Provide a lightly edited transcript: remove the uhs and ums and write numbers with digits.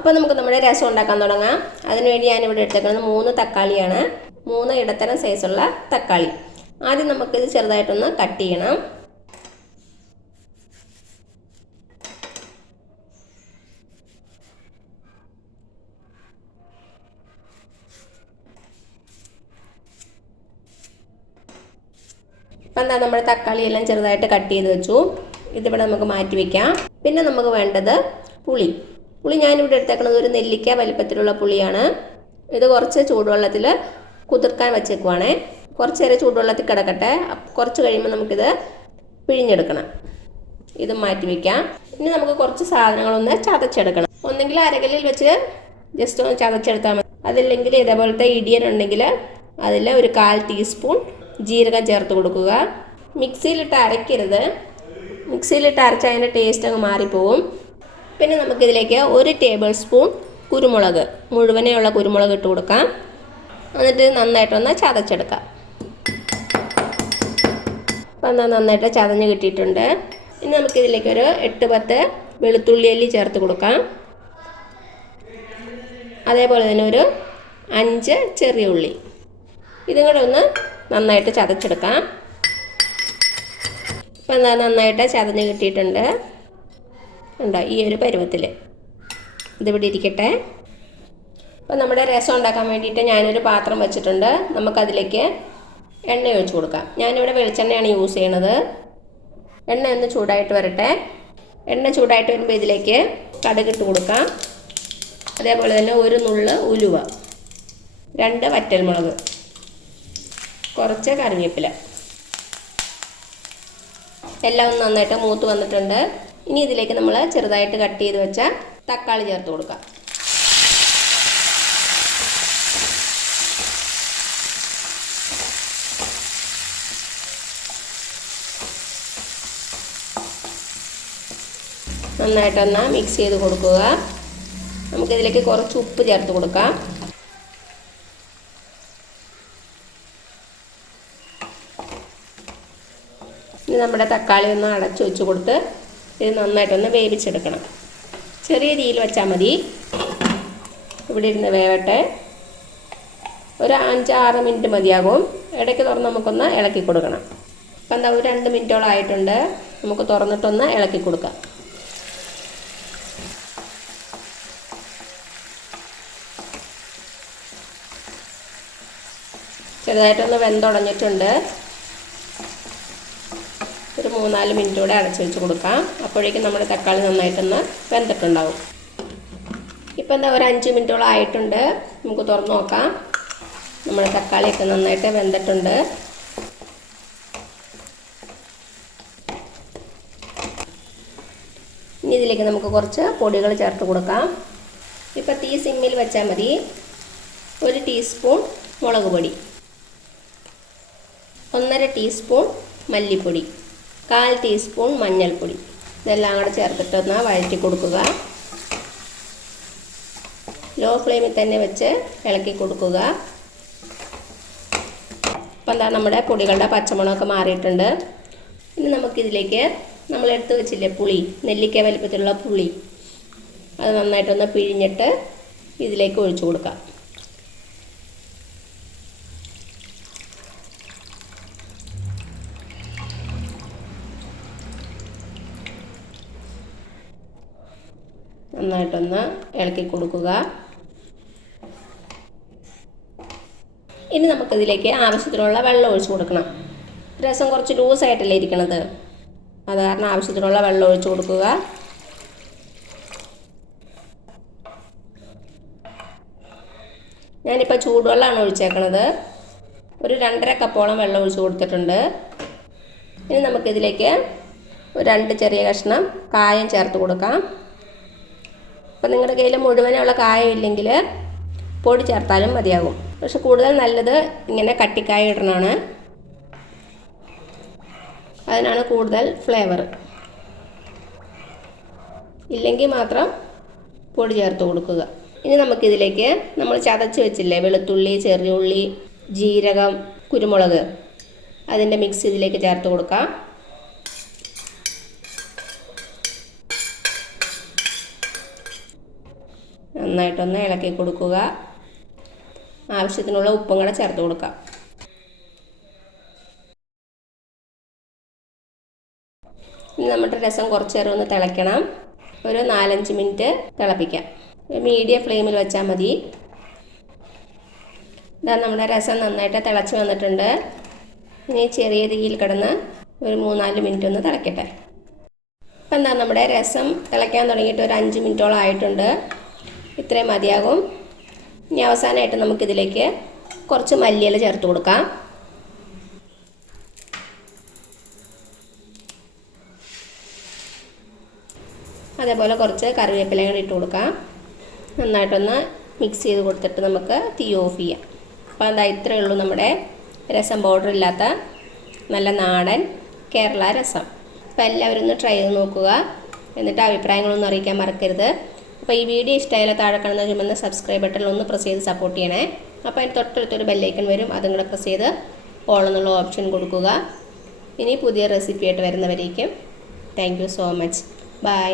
അപ്പോൾ നമുക്ക് നമ്മുടെ രസം ഉണ്ടാക്കാൻ തുടങ്ങാം. അതിനുവേണ്ടി ഞാനിവിടെ എടുത്തേക്കുന്നത് 3 തക്കാളിയാണ്. 3 ഇടത്തരം സൈസുള്ള തക്കാളി. ആദ്യം നമുക്കിത് ചെറുതായിട്ടൊന്ന് കട്ട് ചെയ്യണം. അപ്പം എന്താ നമ്മുടെ തക്കാളി എല്ലാം ചെറുതായിട്ട് കട്ട് ചെയ്ത് വെച്ചു. ഇതിവിടെ നമുക്ക് മാറ്റി വയ്ക്കാം. പിന്നെ നമുക്ക് വേണ്ടത് പുളി. ഞാനിവിടെ എടുത്തേക്കുന്നത് ഒരു നെല്ലിക്ക വലിപ്പത്തിലുള്ള പുളിയാണ്. ഇത് കുറച്ച് ചൂടുവെള്ളത്തിൽ കുതിർക്കാൻ വെച്ചേക്കുവാണേ. കുറച്ച് നേരം ചൂടുവെള്ളത്തിൽ കിടക്കട്ടെ. കുറച്ച് കഴിയുമ്പോൾ നമുക്കിത് പിഴിഞ്ഞെടുക്കണം. ഇത് മാറ്റി വയ്ക്കാം. ഇനി നമുക്ക് കുറച്ച് സാധനങ്ങളൊന്ന് ചതച്ചെടുക്കണം. ഒന്നെങ്കിൽ അരകല്ലിൽ വെച്ച് ജസ്റ്റ് ഒന്ന് ചതച്ചെടുത്താൽ മതി. അതില്ലെങ്കിൽ ഇതേപോലത്തെ ഇടിയൻ ഉണ്ടെങ്കിൽ അതിൽ ഒരു 1/4 ടീസ്പൂൺ ജീരകം ചേർത്ത് കൊടുക്കുക. മിക്സിയിലിട്ട് അരയ്ക്കരുത്. മിക്സിയിലിട്ട് അരച്ചാൽ അതിൻ്റെ ടേസ്റ്റ് അങ്ങ് മാറിപ്പോവും. പിന്നെ നമുക്കിതിലേക്ക് 1 ടേബിൾ സ്പൂൺ കുരുമുളക്, മുഴുവനെയുള്ള കുരുമുളക് ഇട്ട് കൊടുക്കാം. എന്നിട്ട് നന്നായിട്ടൊന്ന് ചതച്ചെടുക്കാം. അപ്പം നന്നായിട്ട് ചതഞ്ഞ് കിട്ടിയിട്ടുണ്ട്. ഇനി നമുക്കിതിലേക്ക് ഒരു 8-10 വെളുത്തുള്ളി അല്ലി ചേർത്ത് കൊടുക്കാം. അതേപോലെ തന്നെ ഒരു 5 ചെറിയ ഉള്ളി. ഇതും കൂടെ ഒന്ന് നന്നായിട്ട് ചതച്ചെടുക്കാം. ഇപ്പം നന്നായിട്ട് ചതഞ്ഞ് കിട്ടിയിട്ടുണ്ട്. ഉണ്ടോ ഈ ഒരു പരുവത്തിൽ ഇതിവിടെ ഇരിക്കട്ടെ. അപ്പോൾ നമ്മുടെ രസം ഉണ്ടാക്കാൻ വേണ്ടിയിട്ട് ഞാനൊരു പാത്രം വെച്ചിട്ടുണ്ട്. നമുക്കതിലേക്ക് എണ്ണ ഒഴിച്ച് കൊടുക്കാം. ഞാനിവിടെ വെളിച്ചെണ്ണയാണ് യൂസ് ചെയ്യണത്. എണ്ണ ഒന്ന് ചൂടായിട്ട് വരട്ടെ. എണ്ണ ചൂടായിട്ട് വരുമ്പോൾ ഇതിലേക്ക് കടുകിട്ട് കൊടുക്കാം. അതേപോലെ തന്നെ ഒരു നുള്ള് ഉലുവ, 2 വറ്റൽമുളക്, കുറച്ച് കറിവേപ്പില. എല്ലാം ഒന്ന് നന്നായിട്ട് മൂത്ത് വന്നിട്ടുണ്ട്. ഇനി ഇതിലേക്ക് നമ്മൾ ചെറുതായിട്ട് കട്ട് ചെയ്ത് വെച്ച തക്കാളി ചേർത്ത് കൊടുക്കാം. നന്നായിട്ടൊന്ന് മിക്സ് ചെയ്ത് കൊടുക്കുക. നമുക്കിതിലേക്ക് കുറച്ച് ഉപ്പ് ചേർത്ത് കൊടുക്കാം. ഇനി നമ്മുടെ തക്കാളി ഒന്ന് അടച്ചു വെച്ച് കൊടുത്ത് ഇത് നന്നായിട്ടൊന്ന് വേവിച്ചെടുക്കണം. ചെറിയ തീയിൽ വെച്ചാൽ മതി. ഇവിടെ ഇരുന്ന് വേവട്ടെ. ഒരു 5-6 മിനിറ്റ് മതിയാകും. ഇടയ്ക്ക് തുറന്ന് നമുക്കൊന്ന് ഇളക്കി കൊടുക്കണം. അപ്പം എന്താ ഒരു 2 മിനിറ്റോളം ആയിട്ടുണ്ട്. നമുക്ക് തുറന്നിട്ടൊന്ന് ഇളക്കി കൊടുക്കാം. ചെറുതായിട്ടൊന്ന് വെന്തുടഞ്ഞിട്ടുണ്ട്. ഒരു 3-4 മിനിറ്റ് കൂടെ അടച്ചു വെച്ച് കൊടുക്കാം. അപ്പോഴേക്കും നമ്മുടെ തക്കാളി നന്നായിട്ടൊന്ന് വെന്തിട്ടുണ്ടാവും. ഇപ്പം എന്താ ഒരു 5 മിനിറ്റോളം ആയിട്ടുണ്ട്. നമുക്ക് തുറന്ന് നോക്കാം. നമ്മുടെ തക്കാളിയൊക്കെ നന്നായിട്ട് വെന്തിട്ടുണ്ട്. ഇനി ഇതിലേക്ക് നമുക്ക് കുറച്ച് പൊടികൾ ചേർത്ത് കൊടുക്കാം. ഇപ്പം തീ സിമ്മിൽ വെച്ചാൽ മതി. 1 ടീസ്പൂൺ മുളക് പൊടി, 1/2 ടീസ്പൂൺ മല്ലിപ്പൊടി, 1/4 ടീസ്പൂൺ മഞ്ഞൾപ്പൊടി. ഇതെല്ലാം കൂടെ ചേർത്തിട്ടൊന്ന് വഴറ്റി കൊടുക്കുക. ലോ ഫ്ലെയിമിൽ തന്നെ വെച്ച് ഇളക്കി കൊടുക്കുക. അപ്പം എന്താ നമ്മുടെ പൊടികളുടെ പച്ചമണമൊക്കെ മാറിയിട്ടുണ്ട്. ഇനി നമുക്കിതിലേക്ക് നമ്മൾ എടുത്ത് വെച്ചില്ലേ പുളി, നെല്ലിക്ക വലിപ്പത്തിലുള്ള പുളി, അത് നന്നായിട്ടൊന്ന് പിഴിഞ്ഞിട്ട് ഇതിലേക്ക് ഒഴിച്ചു കൊടുക്കാം. നന്നായിട്ടൊന്ന് ഇളക്കി കൊടുക്കുക. ഇനി നമുക്കിതിലേക്ക് ആവശ്യത്തിനുള്ള വെള്ളം ഒഴിച്ച് കൊടുക്കണം. രസം കുറച്ച് ലൂസായിട്ടല്ലേ ഇരിക്കണത്. അത് കാരണം ആവശ്യത്തിനുള്ള വെള്ളം ഒഴിച്ച് കൊടുക്കുക. ഞാനിപ്പോൾ ചൂടുവെള്ളമാണ് ഒഴിച്ചേക്കണത്. ഒരു 2.5 കപ്പോളം വെള്ളം ഒഴിച്ച് കൊടുത്തിട്ടുണ്ട്. ഇനി നമുക്കിതിലേക്ക് ഒരു 2 ചെറിയ കഷ്ണം കായം ചേർത്ത് കൊടുക്കാം. അപ്പം നിങ്ങളുടെ കയ്യിൽ മുഴുവനുള്ള കായം ഇല്ലെങ്കിൽ പൊടി ചേർത്താലും മതിയാകും. പക്ഷെ കൂടുതൽ നല്ലത് ഇങ്ങനെ കട്ടിക്കായ ഇടണമാണ്. അതിനാണ് കൂടുതൽ ഫ്ലേവർ. ഇല്ലെങ്കിൽ മാത്രം പൊടി ചേർത്ത് കൊടുക്കുക. ഇനി നമുക്കിതിലേക്ക് നമ്മൾ ചതച്ച് വെച്ചില്ലേ വെളുത്തുള്ളി, ചെറിയ ഉള്ളി, ജീരകം, കുരുമുളക്, അതിൻ്റെ മിക്സ് ഇതിലേക്ക് ചേർത്ത് കൊടുക്കാം. നന്നായിട്ടൊന്ന് ഇളക്കി കൊടുക്കുക. ആവശ്യത്തിനുള്ള ഉപ്പും കൂടെ ചേർത്ത് കൊടുക്കാം. ഇനി നമ്മുടെ രസം കുറച്ച് നേരം ഒന്ന് തിളയ്ക്കണം. ഒരു 4-5 മിനിറ്റ് തിളപ്പിക്കാം. മീഡിയം ഫ്ലെയിമിൽ വെച്ചാൽ മതി. ഇതാ നമ്മുടെ രസം നന്നായിട്ട് തിളച്ച് വന്നിട്ടുണ്ട്. ഇനി ചെറിയ തീയിൽ കിടന്ന് ഒരു 3-4 മിനിറ്റ് ഒന്ന് തിളയ്ക്കട്ടെ. അപ്പം എന്താ നമ്മുടെ രസം തിളയ്ക്കാൻ തുടങ്ങിയിട്ട് ഒരു 5 മിനിറ്റോളം ആയിട്ടുണ്ട്. ഇത്രയും മതിയാകും. ഇനി അവസാനമായിട്ട് നമുക്കിതിലേക്ക് കുറച്ച് മല്ലിയില ചേർത്ത് കൊടുക്കാം. അതേപോലെ കുറച്ച് കറിവേപ്പില കൂടി ഇട്ട് കൊടുക്കാം. നന്നായിട്ടൊന്ന് മിക്സ് ചെയ്ത് കൊടുത്തിട്ട് നമുക്ക് തീ ഓഫ് ചെയ്യാം. അപ്പോൾ എന്താ ഇത്രയേ ഉള്ളൂ നമ്മുടെ രസം പൗഡർ ഇല്ലാത്ത നല്ല നാടൻ കേരള രസം. അപ്പോൾ എല്ലാവരും ഒന്ന് ട്രൈ ചെയ്ത് നോക്കുക. എന്നിട്ട് അഭിപ്രായങ്ങളൊന്നും അറിയിക്കാൻ മറക്കരുത്. അപ്പോൾ ഈ വീഡിയോ ഇഷ്ടമായാലും താഴെ കാണുന്ന ചുമന്ന സബ്സ്ക്രൈബ് ബട്ടണിൽ ഒന്ന് പ്രസ് ചെയ്ത് സപ്പോർട്ട് ചെയ്യണേ. അപ്പോൾ അതിന് തൊട്ടടുത്തൊരു ബെല്ലൈക്കൺ വരും, അതും കൂടെ പ്രസ് ചെയ്ത് ഓൾ എന്നുള്ള ഓപ്ഷൻ കൊടുക്കുക. ഇനി പുതിയ റെസിപ്പി ആയിട്ട് വരുന്നവരേക്കും thank you so much. By.